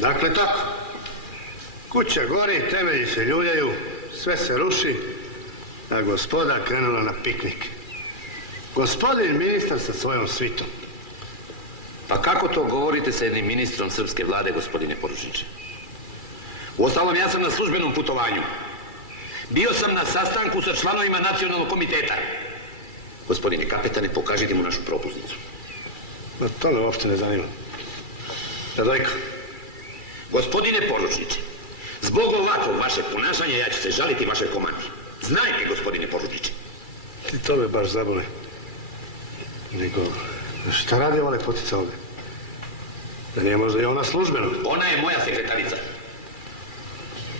Dakle, tako. Kuća gori, temelji se ljuljaju, sve se ruši, a gospoda krenula na piknik. Gospodin ministar sa svojom svitom. Pa kako to govorite sa jednim ministrom srpske vlade, gospodine poručniče? Uostalom, ja sam na službenom putovanju. Bio sam na sastanku sa članovima nacionalnog komiteta. Gospodine kapetane, pokažite mu našu propusnicu. Ma to me uopšte ne zanima. Radojko. Gospodine poručniče, zbog ovakvog vašeg ponašanja ja ću se žaliti vašoj komandi. Znajte, gospodine poručniče. Ti to me baš zabole. Nego, šta radi ova lepotica ovde? Da nije možda i ona službeno? Ona je moja sekretarica.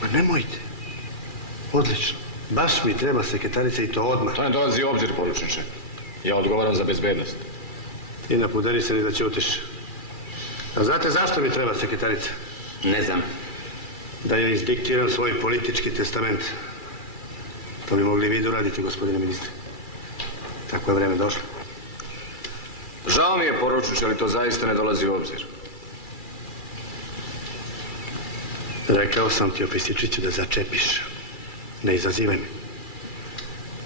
Ma nemojte. Odlično. Baš mi treba sekretarica i to odmah. To ne dolazi u obzir, poručniče. Ja odgovaram za bezbednost. Ti napudari se ni da ćutiš. A znate zašto mi treba sekretarica? Ne znam. Da joj izdiktiram svoj politički testament. To bi mogli i vi da uradite, gospodine ministre. Tako je vreme došlo. Žao mi je, poručniče, ali to zaista ne dolazi u obzir. Rekao sam ti, Opisičiću, da začepiš. Ne izazivaj me.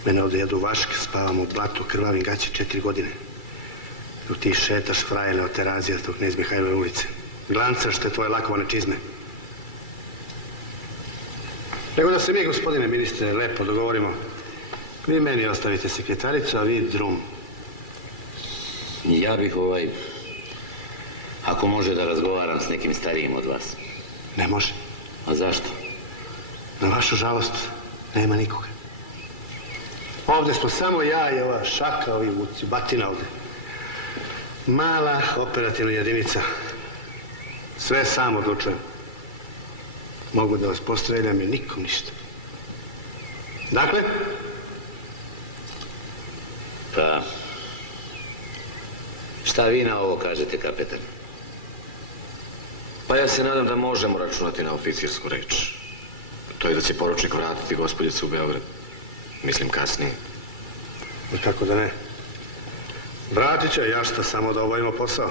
Mene ovde jedu vaške, spavam u blatu, krvavim gaće 4 godine. Dok ti šetaš frajele od Terazija do Knez Mihajlove ulice. Glancaš te tvoje lakovane čizme. Nego da se mi, gospodine ministre, lepo dogovorimo. Vi meni ostavite sekretaricu, a vi drum. Ja bih ako može da razgovaram s nekim starijim od vas. Ne može. A zašto? Na vašu žalost, nema nikoga. Ovde smo samo ja i ova šaka, ovi vuci, batina ovde. Mala operativna jedinica. Sve sam odlučujem. Mogu da vas postreljam i nikom ništa. Dakle? Pa, šta vi na ovo kažete, kapetan? Pa ja se nadam da možemo računati na oficirsku reč. To je da će poručnik vratiti gospodicu u Beograd. Mislim kasnije. Kako da ne? Vratit će, ja šta, samo da obavimo posao.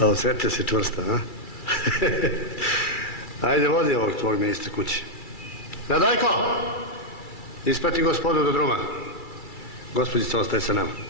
A osjetite se čvrsta, a? Ajde, vodi ovog tvojeg ministra kući. Radojko! Isprati gospodu do druma. Gospodica ostaje sa nama.